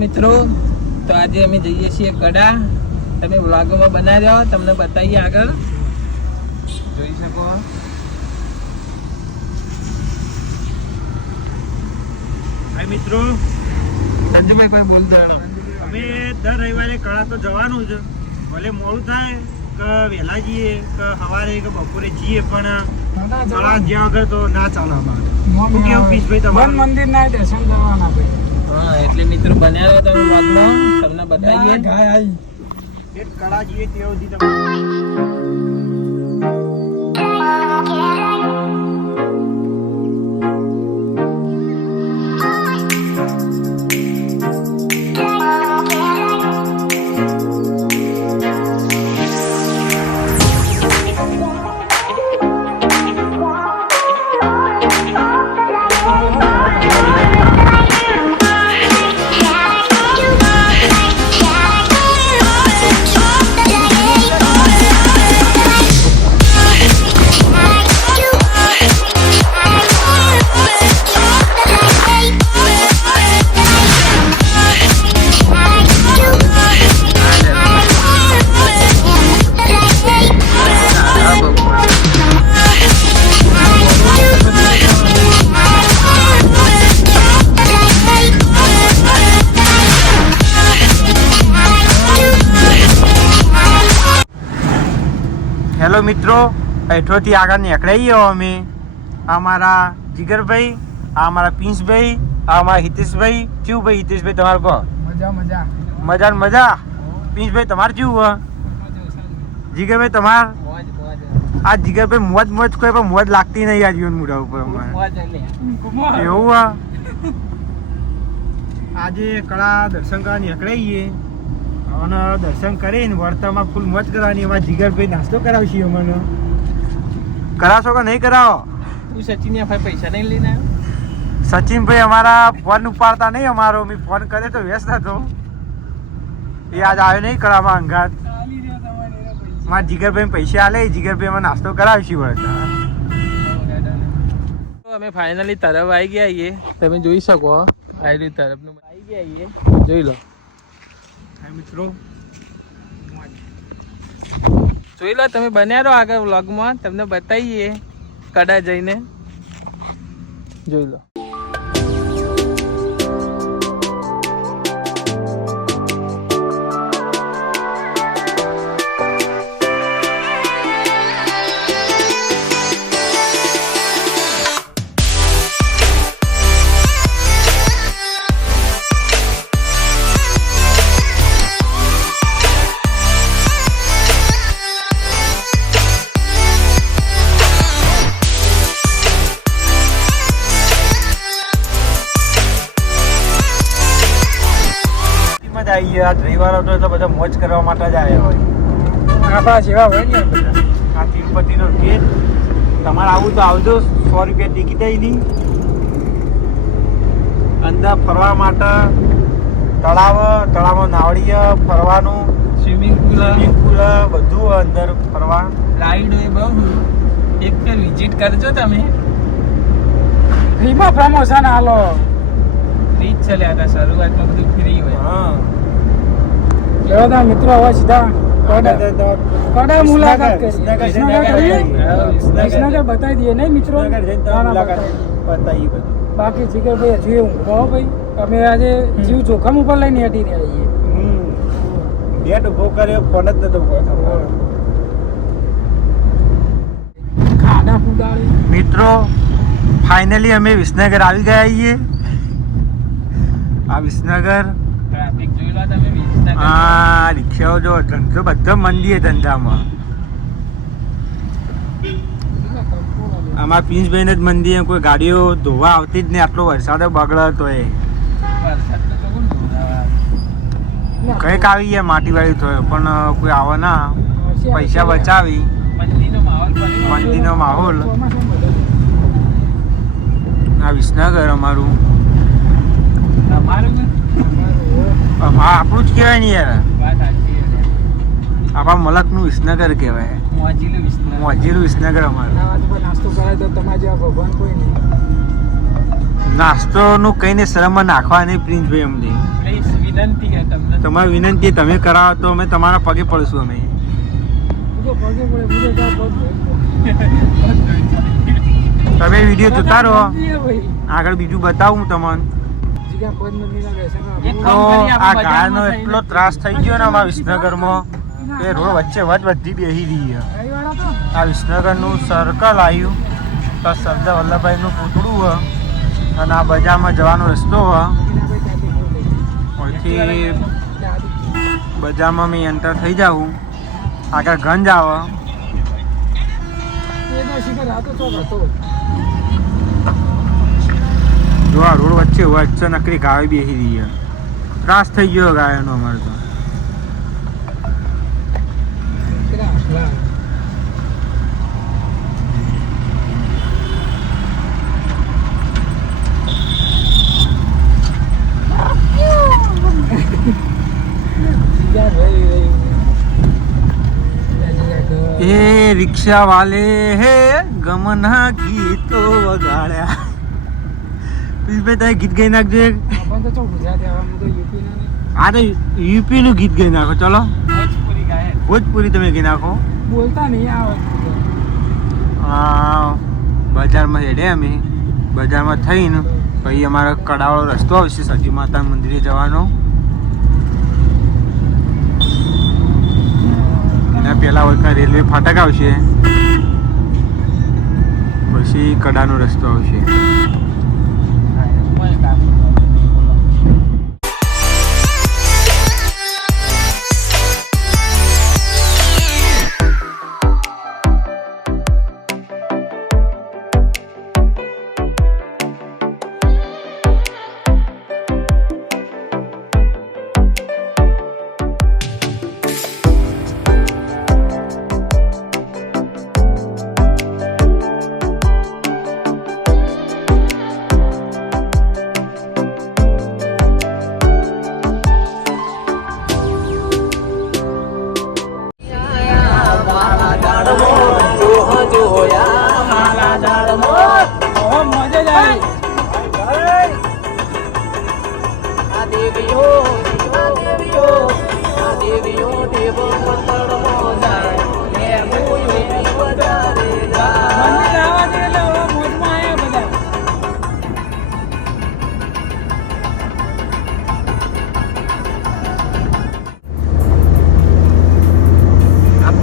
મિત્રો તો આજે અમે જઈએ છીએ કડા. તમે વ્લોગમાં બનાવ્યો, તમને બતાવીએ આગળ જોઈ શકો. હાય મિત્રો, સંજુભાઈ કોઈ બોલ દો. અમે દર રવિવારે કડા તો જવાનું છે. ભલે મોડું થાય કે વહેલા જઈએ કે સવારે કે બપોરે જઈએ, પણ કડા જ્યાં આગળ તો ના ચાલે અમારે. શું કેવું પીસભાઈ તમારું? મંદિર ના દર્શન કરવાના ભાઈ. હા એટલે મિત્રો બન્યા તમે વ્લોગમાં તમને બતાવીએ. એક કડા જઈએ ત્યાં સુધી તમે હેલો મિત્રો, એઠોથી આગળ નીકળાઈએ અમે. અમારા જીગરભાઈ, આ અમારા પિંસભાઈ, આ અમારા હિતેશભાઈ. કેવું ભાઈ હિતેશભાઈ તમારે કહો? મજા મજા મજા ને મજા. પિંસભાઈ તમારે કેવું? જીગરભાઈ તમાર? આ જીગરભાઈ મોજ મોજ કોઈ પણ મોજ લાગતી નહીં આ જીવન મુઢા ઉપર અમારે. એવું આજે કળા દર્શન કરવા નીકળાઈએ અને દર્શન કરીને વર્તામાં ફૂલ મોજ કરવાની. એમાં જીગરભાઈ નાસ્તો કરાવશે અમને. કરાવશો કે નહીં કરાવો? તું સચિન ભાઈ પૈસા નહીં લઈને આવ્યો? સચિનભાઈ અમારા ફોન ઉપાડતા નહીં. અમારો મેં ફોન કરે તો વ્યસ્ત હતો. એ આજ આવ્યો નહીં કરાવવા અંગાત. મારા જીગરભાઈ પૈસા આલે, જીગરભાઈ અમે નાસ્તો કરાવશે વર્તા. અમે ફાઇનલી તરફ આવી ગયા છીએ. તમે જોઈ શકો આ રીતે તરફનું આવી ગયા છીએ. જોઈ લો મિત્રો, જોઈ લો તમે બન્યા રહો આગળ વ્લોગમાં તમને બતાવીએ કડા જઈને. જોઈ લો. આવી ગયા. આજ રવિવાર હતો એટલે બધા મોજ કરવા માટે જ આવ્યા હોય. આપણા જેવા હોય ને બધા. આ તિરુપતિનો ગેટ. તમારે આવું તો આવજો. 100 રૂપિયા ટિકિટ નહીં. અંદર ફરવા માટે તળાવમાં નાવડીએ ફરવાનું, સ્વિમિંગ પુલ બધું અંદર ફરવા. રાઈડ હોય બહુ. એક ફેર વિઝિટ કરજો તમે. ફ્રીમાં પ્રમોશન આલો. ફ્રી જ ચાલ્યા હતા શરૂઆતમાં, બધું ફ્રી હોય. હા, બધા મિત્રો હવે સીધા કડા મુલાકાત કરી. વિસનગર બતાવી દઈએ નહીં મિત્રો? બતાવીએ બધું. બાકી જીગરભાઈ હજુ એવું કહો ભાઈ, અમે આજે જીવ જોખમ ઉપર લઈને હટી રહ્યા છીએ. ગેટ ઉભો કર્યો, ફોન જ નતો ઉભો થતો. ખાડા ફુડાળી. મિત્રો ફાઇનલી અમે વિસનગર આવી ગયા છીએ. આ વિસનગર. ટ્રાફિક જોઈ લો તમે. વિસનગર આ રિક્ષાઓ જો, ધંધો બધો મંદી છે ધંધામાં. આમાં પિંસભાઈ ને જ મંદી છે. કોઈ ગાડીઓ ધોવા આવતી જ નહીં. આટલો વરસાદ બગડે તો એ વરસાદ તો કોણ ધોરાવા? કંઈક આવી ગયા માટીવાળી થયો, પણ કોઈ આવે ના. પૈસા બચાવી. મંદીનો માહોલ બન્યો. મંદીનો માહોલ. આ વિસનગર અમારું. તમારું આપણું જ કહેવાય ને યાર. વાત સાચી. આપણા મલકનું વિસનગર કહેવાય. મોજીલું વિસનગર. મોજીલું વિસનગર અમારું. નાસ્તો કરાય તો તમારા જેવા ભગવાન કોઈ નહીં. નાસ્તોનું કઈને શરમમાં નાખવા નહીં પ્રિન્સભાઈ અમને. પ્લીઝ વિનંતી છે તમને. તમારી વિનંતી તમે કરાવો તો અમે તમારા પગે પડશું અમે. તમે વિડીયો જોતા રહો, આગળ બીજું બતાવું હું તમને. તો આ ગાયનો એટલો ત્રાસ થઈ ગયો ને અમારા વિસનગરમાં કે રોડ વચ્ચે વધી બેસી રહી છે. આ વિસનગરનું સર્કલ આવ્યું તો સરદાર વલ્લભભાઈનું પૂતળું હોય અને આ બજારમાં જવાનો રસ્તો હોય. અહીંથી બજારમાં મેં એન્ટર થઈ જાઉં, આગળ ગંજ આવે. જો આ રોડ વચ્ચે નકરી ગાય બેસી રહી છે. ત્રાસ થઈ ગયો ગાયનો અમારે તો. એ રિક્ષા વાલે હે ગમના ગીતો વગાડ્યા. ભાઈ તારે ગીત ગાઈ નાખજો. આ તો યુપી નું ગીત ગાઈ નાખો. ચલો ભોજપુરી તમે ગાઈ નાખો. બોલતા નહીં આવે. બજારમાં હેડે અમે. બજારમાં થઈને પછી અમારો કડાવાળો રસ્તો આવશે સજી માતા મંદિરે જવાનો. એના પહેલા વખત રેલવે ફાટક આવશે, પછી કડાનો રસ્તો આવશે.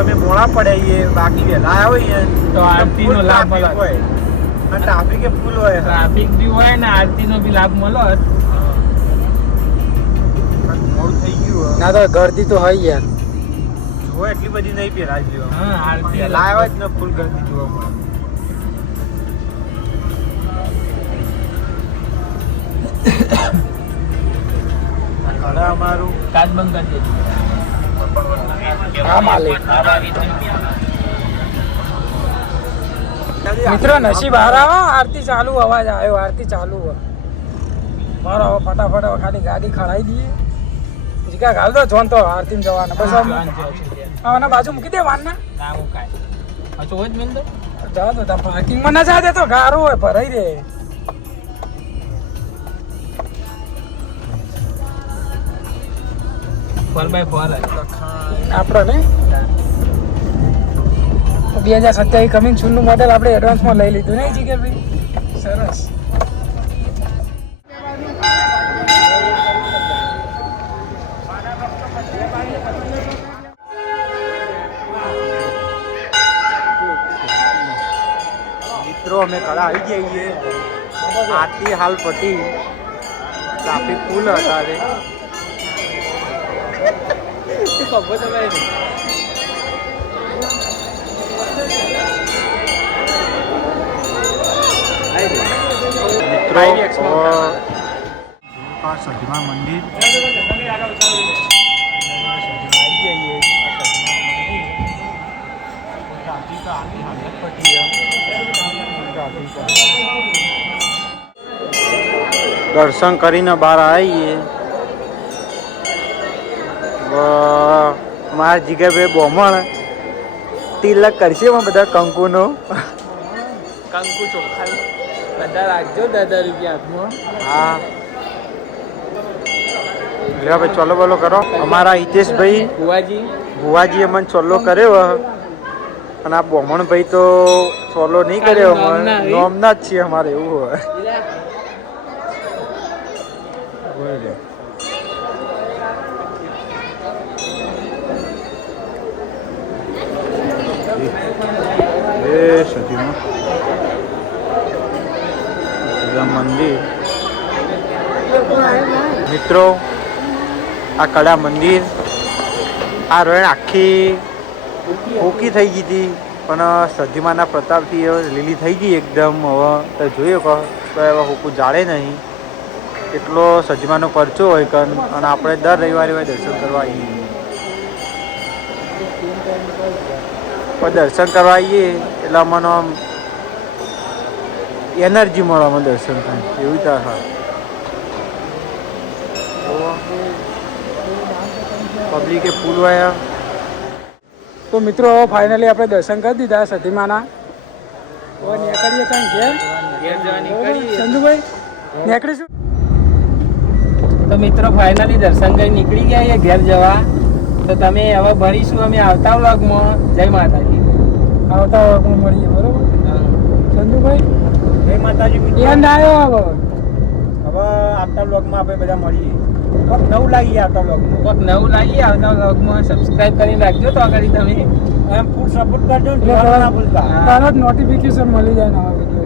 તમે મોડા પડે બાકી વહેલા આવ્યા હોય તો આરતીનો લાભ મળે. ટ્રાફિક ફૂલ હોય. ટ્રાફિક બી હોય ને આરતીનો બી લાભ મળે. મોડું થઈ ગયું ના તો ગરદી તો હોય યાર. જો એટલી બધી નહીં પહેલા જો. હા આરતી લાવ્યા જ ને ફૂલ ગરદી જોવા મળે. અમારું કાચ બંધ કરી દેજો. હા માલિક. મિત્રો નસીબ હારા, આરતી ચાલુ, અવાજ આવ્યો, આરતી ચાલુ. મારો હવે ફટાફટ હવે ખાલી ગાડી ખડાઈ દઈએ. જીકા ગાલ દો જોન તો આરતી જવાના. બસ આના બાજુ મૂકી દે વાન ના. ના મુકાય. અચો જ મિલ દો. જા તો પાર્કિંગમાં ના જા દે તો ગારું હોય ભરાઈ દે. આપણે ને 2027 કમિંગ સૂન નું મોડેલ આપણે એડવાન્સમાં લઈ લીધું ને જીગરભાઈ. સરસ. મિત્રો અમે કડા આવી જઈએ. આરતી હાલ પટી, ટ્રાફિક ફૂલ હતા. સજીમા મંદિર દર્શન કરીને બહાર આવીએ. મારા જીગરભાઈ બોમણ તિલક કરશે બધા કંકુનો. કંકુ ચોખ્ખા બધા રાખજો 10,000 રૂપિયા હાથમાં. હા લે ભાઈ ચોલો બોલો કરો. અમારા હિતેશભાઈ ફુવાજી ભુવાજી અમને ચોલ્લો કર્યો અને આ બોમણભાઈ તો ચોલ્લો નહીં કર્યો. નોમના જ છીએ અમારે એવું હોય. મંદિર મિત્રો, આ કડા મંદિર આ રોયણ આખી ઓકી થઈ ગઈ હતી, પણ સધીમાના પ્રતાપથી હવે લીલી થઈ ગઈ એકદમ. હવે તો જોયું કહો તો હવે હોકું જાળે નહીં એટલો સધીમાનો પરચો હોય કન. અને આપણે દર રવિવારે દર્શન કરવા આવીએ. પણ દર્શન કરવા આવીએ એટલે અમને આમ એનર્જી મળે. અમે દર્શન થાય એવું થાય. પબ્લિકે ફૂલ વાયા. તો મિત્રો ફાઇનલી આપણે દર્શન કરી દીધા સતીમાના. હવે નીકળીએ કાંઈ ઘેર. ચંદુભાઈ નીકળીશું. તો મિત્રો ફાઇનલી દર્શન કરી નીકળી ગયા છે ઘેર જવા. તો તમે હવે ભરીશું અમે આવતા વ્લોગમાં. જય માતાજી. આવતા વખતમાં મળીએ બરોબર ચંદુભાઈ. જય માતાજી. એન્ડ આવ્યો હવે. હવે આવતા બ્લોગમાં આપણે બધા મળીએ. કોક નવું લાગીએ આવતા બ્લોગમાં. કોઈક નવું લાવીએ આવતા વ્લોગમાં. સબસ્ક્રાઇબ કરીને રાખજો તો આગળ તમે એમ ફૂલ સપોર્ટ કરજો. તરત નોટિફિકેશન મળી જાય નવા વિડીયો.